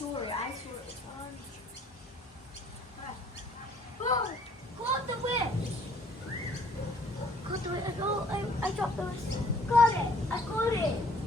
saw it. I saw it. Oh, got the whip. Got the whip. I dropped the whip. Got it. I got it.